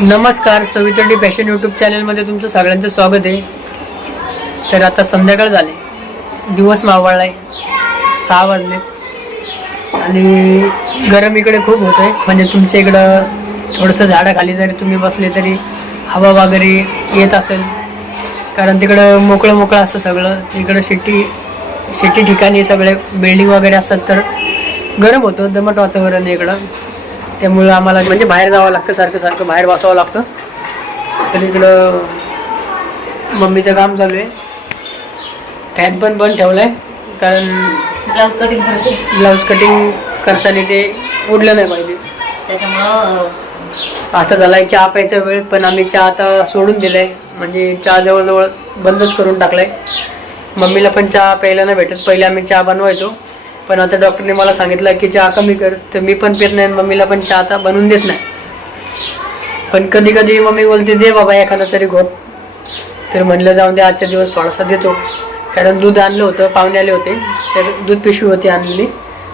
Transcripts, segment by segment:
नमस्कार सवितडी fashion YouTube चॅनलमध्ये तुमचं सगळ्यांचं स्वागत आहे. तर आता संध्याकाळ झाले. दिवस मावळला आहे सहा वाजले. आणि गरम इकडे खूप होत आहे म्हणजे तुमच्या इकडं थोडंसं झाडाखाली जरी तुम्ही बसले तरी हवा वगैरे येत असेल. कारण तिकडं मोकळं मोकळं असतं सगळं. इकडं सिटी सिटी ठिकाणी सगळे बिल्डिंग वगैरे असतात तर गरम होतं दमट वातावरण इकडं. त्यामुळं आम्हाला म्हणजे बाहेर जावं लागतं सारखं सारखं बाहेर बसावं लागतं. तर इकडं मम्मीचं काम चालू आहे. फॅन पण बंद ठेवलं आहे कारण ब्लाऊज कटिंग करते. ब्लाऊज कटिंग करताना ते उडलं नाही पाहिजे. त्याच्यामुळं आता झालाय चहा प्यायचा वेळ पण आम्ही चहा आता सोडून दिलाय. म्हणजे चहा जवळजवळ बंदच करून टाकलाय. मम्मीला पण चहा प्यायला नाही भेटत. पहिले आम्ही चहा बनवायचो. पण आता डॉक्टरने मला सांगितलं की चहा कमी कर. तर मी पण पित नाही आणि मम्मीला पण चहा आता बनवून देत नाही. पण कधी कधी मम्मी बोलते दे बाबा एखादा तरी घोट. तर म्हणलं जाऊन दे आजच्या दिवस थोडासा देतो. कारण दूध आणलं होतं पाहुणे आले होते. तर दूध पिशवी होती आणलेली.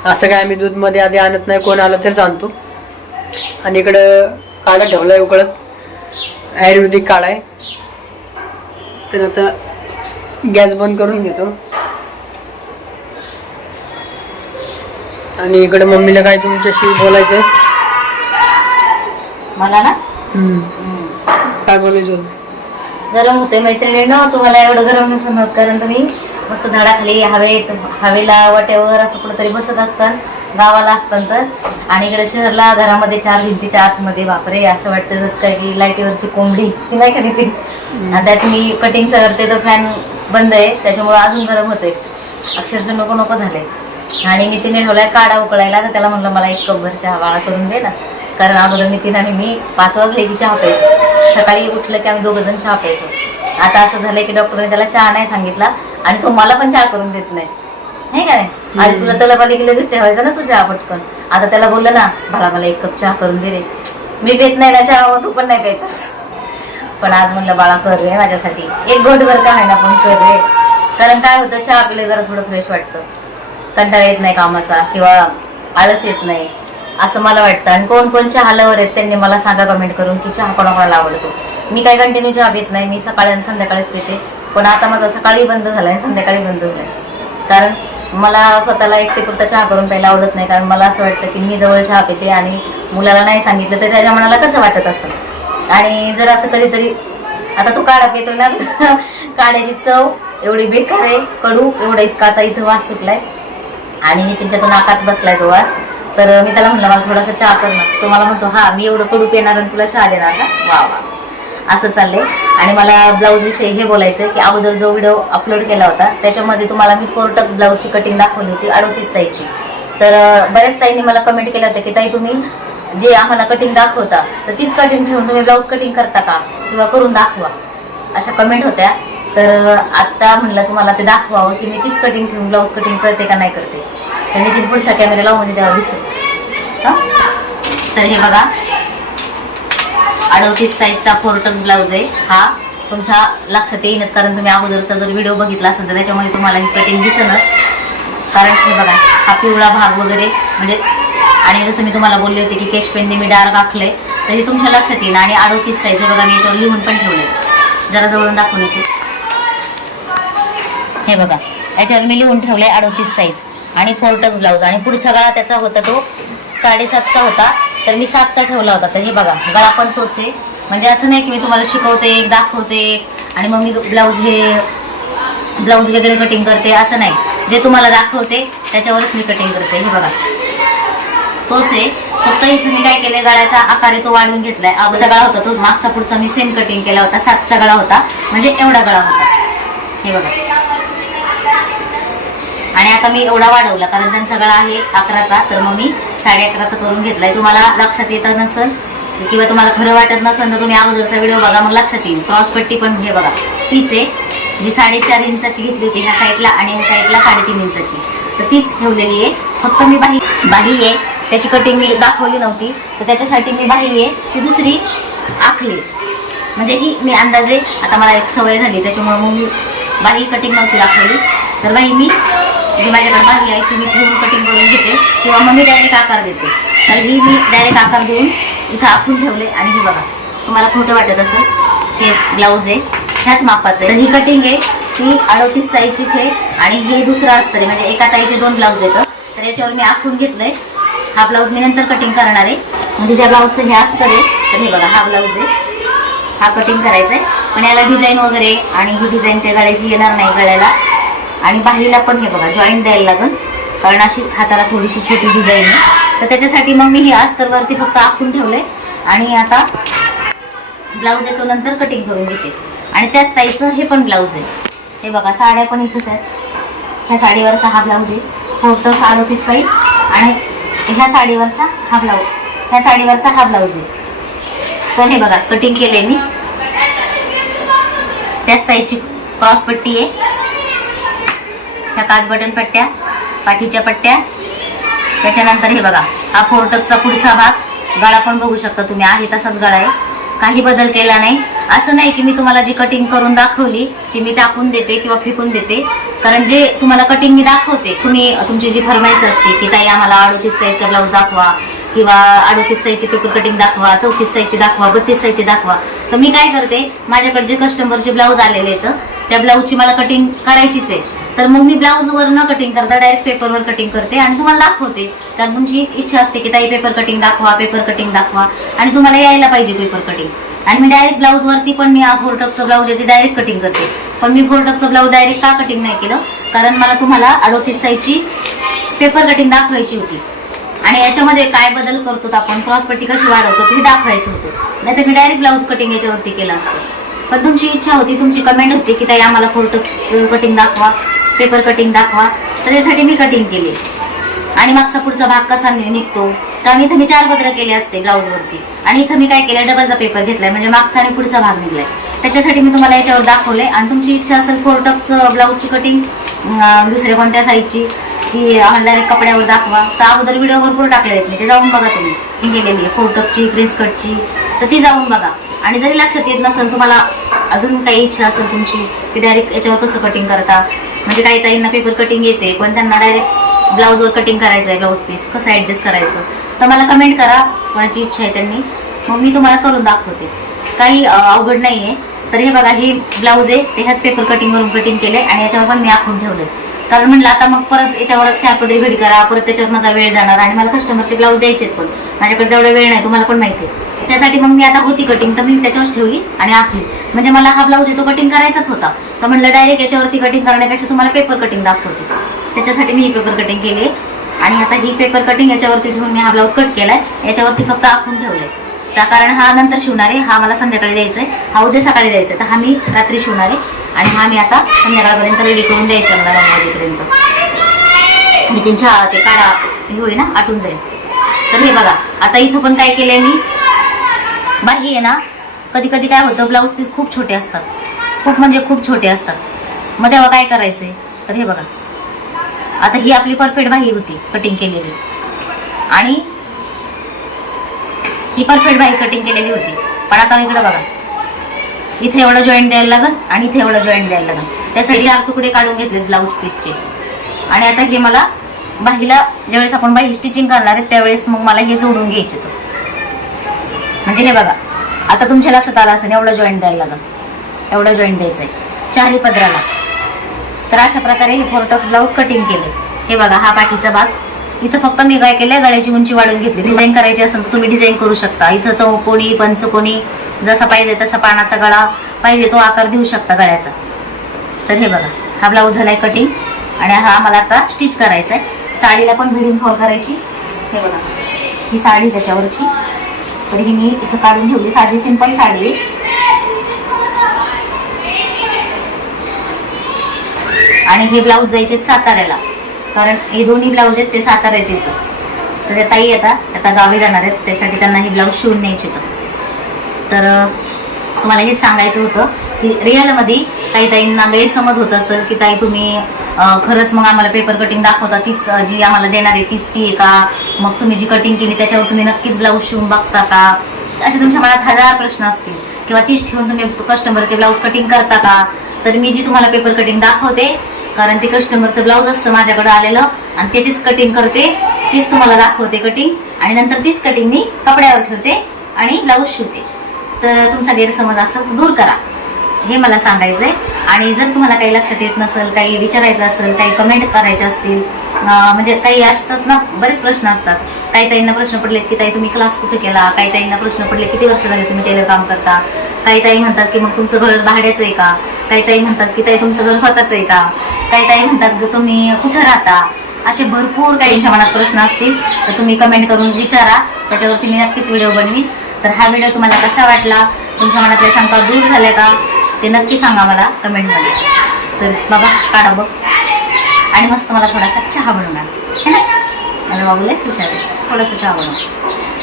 असं काय आम्ही दूधमध्ये आधी आणत नाही कोण आलं तरच आणतो. आणि इकडं काढा ठेवलाय उकळत. आयुर्वेदिक काढा आहे. तर आता गॅस बंद करून घेतो. आणि इकडे मम्मीला काय तुमच्याशी बोलायचं मला ना? काय बोलायचं? गरम होते मैत्रिणीनं तुम्हाला एवढं गरम नसेल कारण तुम्ही मस्त झाडाखाली हवेत हवेला वाट्यावर असं कुठंतरी बसत असतात गावाला असतात तर. आणि इकडे शहरला घरामध्ये चार भिंतीच्या आतमध्ये बापरे असं वाटतं जसं काय की लाईटीवरची कोंबडी. ती नाही का ती आणि त्यात मी कटिंगचं करते तर फॅन बंद आहे त्याच्यामुळे अजून गरम होते अक्षरशः नको नको झाले आणि नितीने ठेवलाय काढा उकळायला तर त्याला म्हणलं मला एक कप भर चहा वाळा करून दे ना. कारण अगोदर नितीन आणि मी पाच वाजले की चहा प्यायचो. सकाळी उठलं की आम्ही दोघं जण चहा प्यायचो. आता असं झालंय की डॉक्टरने त्याला चहा नाही सांगितला आणि तो मला पण चहा करून देत नाही. नाही का नाही? आधी तुला त्याला पाली की लगेच ठेवायचा ना तू चहा पटकन. आता त्याला बोललं ना बाळा मला एक कप चहा करून दे रे. मी पेत नाही ना चहा तू पण नाही प्यायचंस. पण आज म्हणलं बाळा कर रे माझ्यासाठी. एक घोटभर का आहे ना पण कर रे. कारण काय होतं चहा पिले जरा थोडं फ्रेश वाटतं. कंटाळा येत नाही कामाचा किंवा आळस येत नाही असं मला वाटतं. आणि कोण कोण चहा लवर आहेत त्यांनी मला सांगा कमेंट करून की चहा कोणाकोणाला आवडतो. मी काय कंटिन्यू चहा पित नाही मी सकाळी आणि संध्याकाळीच पिते. पण आता माझा सकाळी बंद झाला आणि संध्याकाळी बंद झाला कारण मला स्वतःला एकटे पुरता चहा करून प्यायला आवडत नाही. कारण मला असं वाटतं की मी जवळ चहा पिते आणि मुलाला नाही सांगितलं तर त्याच्या मनाला कसं वाटत असं आणि जर असं कधीतरी आता तू काढा पितो ना. काढ्याची चव एवढी बेकार आहे. कडू एवढा इतका आता इथं वास सुटलाय. आणि त्यांच्या तो नाकात बसलाय तो वास. तर मी त्याला म्हणलं मला थोडासा चहा कर ना. तो मला म्हणतो हा मी एवढं कडू येणार आणि तुला चहा देणार ना? वा वा. असं चाललंय. आणि मला ब्लाऊज विषयी हे बोलायचं की अगोदर जो व्हिडिओ अपलोड केला होता त्याच्यामध्ये तुम्हाला मी फोर टक्स ब्लाऊजची कटिंग दाखवली होती अडोतीस साईजची. तर बऱ्याच ताईंनी मला कमेंट केलं होतं की ताई तुम्ही जे आम्हाला कटिंग दाखवता तर तीच कटिंग ठेवून तुम्ही ब्लाऊज कटिंग करता का? किंवा करून दाखवा. अशा कमेंट होत्या. तर आत्ता म्हणलं तुम्हाला ते दाखवावं की मी तीच कटिंग ठेवून ब्लाऊज कटिंग करते का नाही करते. तर मी ती पुढचा कॅमेरा लावून म्हणजे तेव्हा दिसेल. हां? तर हे बघा. अडोतीस साईजचा फोरटक ब्लाऊज आहे. हा तुमच्या लक्षात येईनच कारण तुम्ही अगोदरचा जर व्हिडिओ बघितला असेल तर त्याच्यामध्ये तुम्हाला ही कटिंग दिसेनच कारण हे बघा हा पिवळा भाग वगैरे म्हणजे आणि जसं मी तुम्हाला बोलले होते की केश पेनने मी डार्क आखलंय तर हे तुमच्या लक्षात येईल आणि अडोतीस साईज हे बघा मी याच्यावर लिहून पण ठेवले जरा जवळून दाखवून येते. हे बघा. याच्यावर मी लिहून ठेवलंय अडोतीस साईज आणि फोर ब्लाऊज आणि पुढचा गळा त्याचा होता तो साडेसातचा होता. तर मी सातचा ठेवला होता. तर हे बघा गळा पण तोच आहे. म्हणजे असं नाही की मी तुम्हाला शिकवते एक दाखवते. आणि मग मी ब्लाऊज हे ब्लाऊज वेगळे कटिंग करते. असं नाही. जे तुम्हाला दाखवते त्याच्यावरच मी कटिंग करते. हे बघा. तोच आहे. फक्त इथे मी काय केले गळ्याचा आकार तो वाढवून घेतलाय. अगोचा गळा होता तो मागचा पुढचा मी सेम कटिंग केला होता. सातचा गळा होता. म्हणजे एवढा गळा होता. हे बघा. आणि आता मी एवढा वाढवला कारण त्यांचा सगळा आहे अकराचा तर मग मी साडे अकराचा करून घेतलाय. तुम्हाला लक्षात येत नसेल किंवा तुम्हाला खरं वाटत नसेल तर तुम्ही अगोदरचा व्हिडिओ बघा मग लक्षात येईल. क्रॉस पट्टी पण हे बघा. तीच आहे जी साडेचार इंचाची घेतली होती ह्या साईडला आणि ह्या साईडला साडेतीन इंचाची. तर तीच ठेवलेली आहे. फक्त मी बाही बाही आहे त्याची कटिंग मी दाखवली नव्हती. तर त्याच्यासाठी मी बाही आहे ती दुसरी आखली. म्हणजे ही मी अंदाजे आता मला एक सवय झाली त्याच्यामुळे मग मी बाही कटिंग नव्हती दाखवली. तर बाई मी जी माझ्याकडे बाही आहे ती मी ठेवून कटिंग करून घेते. किंवा मग मी डायरेक्ट आकार देते. तर ही मी डायरेक्ट आकार देऊन इथं आखून ठेवले. आणि ही बघा तुम्हाला खोटं वाटत असेल हे ब्लाऊज आहे ह्याच मापाचं आहे. तर ही कटिंग आहे ती अडतीस साईजचीच आहे. आणि हे दुसरं असतं रे म्हणजे एका ताईचे दोन ब्लाऊज येतं तर याच्यावर मी आखून घेतलंय. हा ब्लाऊज मी नंतर कटिंग करणार आहे. म्हणजे ज्या ब्लाऊजचं हे असतं रे तर हे बघा हा ब्लाऊज आहे. हा कटिंग करायचा आहे पण याला डिझाईन वगैरे आणि ही डिझाईन त्या गळ्याची येणार नाही गळ्याला. आणि बाहीला पण हे बघा जॉईंट द्यायला लागेल कारण अशी हाताला थोडीशी छोटी डिझाईन आहे. तर त्याच्यासाठी मग मी हे अस्तरवरती फक्त आखून ठेवलंय. आणि आता ब्लाऊज आहे तो नंतर कटिंग करून घेते. आणि त्याच ताईचं हे पण ब्लाऊज आहे. हे बघा साड्या पण इथेच आहेत. ह्या साडीवरचा हा ब्लाऊज आहे. फोटो अडतीस साईज आणि ह्या साडीवरचा हा ब्लाऊज ह्या साडीवरचा हा ब्लाऊज आहे. पण हे बघा कटिंग केले मी. त्याच साईजची क्रॉस पट्टी आहे. ह्या काच बटन पट्ट्या पाठीच्या पट्ट्या. त्याच्यानंतर हे बघा हा फोरटकचा पुढचा भाग. गळा पण बघू शकता तुम्ही आहे तसाच गळा आहे. काही बदल केला नाही. असं नाही की मी तुम्हाला जी कटिंग करून दाखवली ती मी टाकून देते किंवा फेकून देते. कारण जे तुम्हाला कटिंग मी दाखवते तुम्ही तुमची जी फरमाईश असते की ताई आम्हाला अडोतीस साईजचा ब्लाऊज दाखवा किंवा अडोतीस साईजची पेपर कटिंग दाखवा चौतीस साईजची दाखवा बत्तीस साईजची दाखवा. तर मी काय करते माझ्याकडे जे कस्टमरचे ब्लाऊज आलेले आहेत त्या ब्लाऊजची मला कटिंग करायचीच आहे. तर मग मी ब्लाऊजवर न कटिंग करता डायरेक्ट पेपरवर कटिंग करते आणि तुम्हाला दाखवते. कारण तुमची इच्छा असते की ताई पेपर कटिंग दाखवा पेपर कटिंग दाखवा आणि तुम्हाला यायला पाहिजे पेपर कटिंग आणि मी डायरेक्ट ब्लाऊजवरती पण मी घोरटकचं ब्लाऊज आहे ते डायरेक्ट कटिंग करते. पण मी घोरटकचं ब्लाऊज डायरेक्ट का कटिंग नाही केलं? कारण मला तुम्हाला अडोतीस साईजची पेपर कटिंग दाखवायची होती. आणि याच्यामध्ये काय बदल करतो आपण क्रॉसपट्टी कशी वाढवतो हे दाखवायचं होतं. नाही तर मी डायरेक्ट ब्लाऊज कटिंग याच्यावरती केलं असतं. पण तुमची इच्छा होती तुमची कमेंट होती की ताई आम्हाला फोटो कटिंग दाखवा. पेपर कटिंग दाखवा. तर त्यासाठी मी कटिंग केली. आणि मागचा पुढचा भाग कसा निघतो? कारण इथं मी चार पत्र केले असते ब्लाऊजवरती आणि इथं मी काय केलं डबलचा पेपर घेतलाय. म्हणजे मागचा आणि पुढचा भाग निघलाय. त्याच्यासाठी मी तुम्हाला याच्यावर दाखवलंय. आणि तुमची इच्छा असेल फोरटकचं ब्लाऊजची कटिंग दुसऱ्या कोणत्या साईजची की डायरेक्ट कपड्यावर दाखवा. तर अगोदर व्हिडिओ भरपूर टाकले आहेत. मी ते जाऊन बघा तुम्ही. मी केलेली आहे. फोटोची प्रिन्स कटची तर ती जाऊन बघा. आणि जरी लक्षात येत नसेल तुम्हाला अजून काही इच्छा असेल तुमची की डायरेक्ट याच्यावर कसं कटिंग करता म्हणजे काही ताईंना पेपर कटिंग येते पण त्यांना डायरेक्ट ब्लाऊजवर कटिंग करायचं आहे ब्लाऊज पीस कसं ॲडजस्ट करायचं? तर मला कमेंट करा कोणाची इच्छा आहे त्यांनी. मग मी तुम्हाला करून दाखवते. काही अवघड नाही आहे तर हे बघा हे ब्लाऊज आहे ते ह्याच पेपर कटिंगवरून कटिंग केलं आहे आणि याच्यावर पण मी आखून ठेवलं आहे कारण म्हणलं आता मग परत याच्यावर चार घडी करा परत त्याच्यावर माझा वेळ जाणार आणि मला कस्टमरचे ब्लाऊज द्यायचे पण. माझ्याकडे तेवढा वेळ नाही तुम्हाला पण माहिती आहे. त्यासाठी मग मी आता होती कटिंग तर मी त्याच्यावर ठेवली आणि आखली. म्हणजे मला हा ब्लाऊज आहे तो कटिंग करायचाच होता. तर म्हणलं डायरेक्ट याच्यावरती कटिंग करण्यापेक्षा तुम्हाला पेपर कटिंग दाखवते. त्याच्यासाठी मी ही पेपर कटिंग केली आणि आता ही पेपर कटिंग याच्यावरती ठेवून मी हा ब्लाऊज कट केलाय. याच्यावरती फक्त आखून ठेवलंय. त्या कारण हा नंतर शिवणार आहे हा मला संध्याकाळी द्यायचा आहे हा उद्या सकाळी द्यायचा आहे तर हा मी रात्री शिवणार आहे. आणि हा मी आता संध्याकाळपर्यंत रेडी करून द्यायचा मला नऊ वाजेपर्यंत त्यांच्या ते काढा हे होईल ना आटून जाईल. तर हे बघा आता इथं पण काय केलंय मी? बाही आहे ना कधी कधी काय होतं ब्लाऊज पीस खूप छोटे असतात. खूप म्हणजे खूप छोटे असतात. मग तेव्हा काय करायचंय? तर हे बघा. आता ही आपली परफेक्ट बाही होती कटिंग केलेली. आणि ही परफेक्ट बाही कटिंग केलेली होती. पण आता इकडं बघा. इथे एवढं जॉईंट द्यायला लागल आणि इथे एवढं जॉईंट द्यायला लागल त्यासाठी चार तुकडे काढून घेतले ब्लाऊज पीसचे आणि आता हे मला बाहीला ज्यावेळेस आपण बाही स्टिचिंग करणार आहे त्यावेळेस मग मला हे जोडून घ्यायचे तो. म्हणजे हे बघा आता तुमच्या लक्षात आलं असेल एवढं जॉईंट द्यायला लागल एवढं जॉईंट द्यायचं आहे चारही पदराला. तर अशा प्रकारे हे फोरटॉक्स ब्लाऊज कटिंग केले हे बघा हा पाठीचा भाग इथं फक्त मी काय केलंय गळ्याची उंची वाढून घेतली. डिझाईन करायची असेल तर तुम्ही डिझाईन करू शकता. इथं चौकोणी पंचकोणी जसा पाहिजे तसा पानाचा गळा पाहिजे तो आकार देऊ शकता गळ्याचा. तर हे बघा हा ब्लाऊज झालाय कटिंग आणि हा मला आता स्टिच करायचा आहे साडीला पण बिडिंग फॉल करायची. हे बघा ही साडी त्याच्यावरची. तर ही मी इथं काढून ठेवली. साडी सिंपल साडी आणि हे ब्लाऊज जायचे साताऱ्याला. कारण हे दोन्ही ब्लाऊज आहेत ते साताऱ्याचे येतं तर त्या ताई येतात आता गावी जाणार आहेत. त्यासाठी त्यांना हे ब्लाऊज शिवून न्यायचे येतं तर तुम्हाला हे सांगायचं होतं की रिअलमध्ये काही ताईंना गैरसमज होत असेल की ताई तुम्ही खरंच मग आम्हाला पेपर कटिंग दाखवता तीच जी आम्हाला देणार आहे तीच ती आहे का? मग तुम्ही जी कटिंग केली त्याच्यावर तुम्ही नक्कीच ब्लाऊज शिवून बघता का? असे तुमच्या मनात हजार प्रश्न असतील. किंवा तीच ठेवून तुम्ही कस्टमरचे ब्लाऊज कटिंग करता का? तर मी जी तुम्हाला पेपर कटिंग दाखवते कारण ते कस्टमरचं ब्लाऊज असतं माझ्याकडे आलेलं. आणि त्याचीच कटिंग करते. तीच तुम्हाला दाखवते कटिंग आणि नंतर तीच कटिंग मी कपड्यावर ठेवते आणि ब्लाऊज शिवते. तर तुमचा गैरसमज असेल तर दूर करा. हे मला सांगायचंय. आणि जर तुम्हाला काही लक्षात येत नसेल काही विचारायचं असेल काही कमेंट करायचे असतील म्हणजे काही असतात ना बरेच प्रश्न असतात. काही ताईंना प्रश्न पडलेत की ताई तुम्ही क्लास कुठे केला? काही ताईंना प्रश्न पडले किती वर्ष झाले तुम्ही टेलर काम करता? काही ताई म्हणतात की मग तुमचं घर भाड्याचं आहे का? काही ताई म्हणतात की ताई तुमचं घर स्वतःचं आहे का? काही ताई म्हणतात तुम्ही कुठं राहता? असे भरपूर काही तुमच्या मनात प्रश्न असतील. तर तुम्ही कमेंट करून विचारा. त्याच्यावरती मी नक्कीच व्हिडिओ बनवीन. तर हा व्हिडिओ तुम्हाला कसा वाटला? तुमच्या मनातल्या शंका दूर झाल्या का? ते नक्की सांगा मला कमेंटमध्ये तर बाबा काढा बघ. आणि मस्त मला थोडासा चहा बनवणार. है ना? मला बाबूला हुशार थोडासा चहा बनव.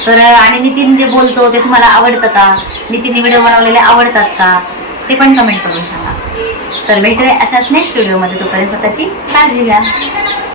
तर आणि नितीन जे बोलतो ते तुम्हाला आवडतं का? नितीन व्हिडिओ बनवलेले आवडतात का? ते पण कमेंट करून सांगा. तर भेटूया अशाच नेक्स्ट व्हिडिओमध्ये तोपर्यंत स्वतःची काळजी घ्या.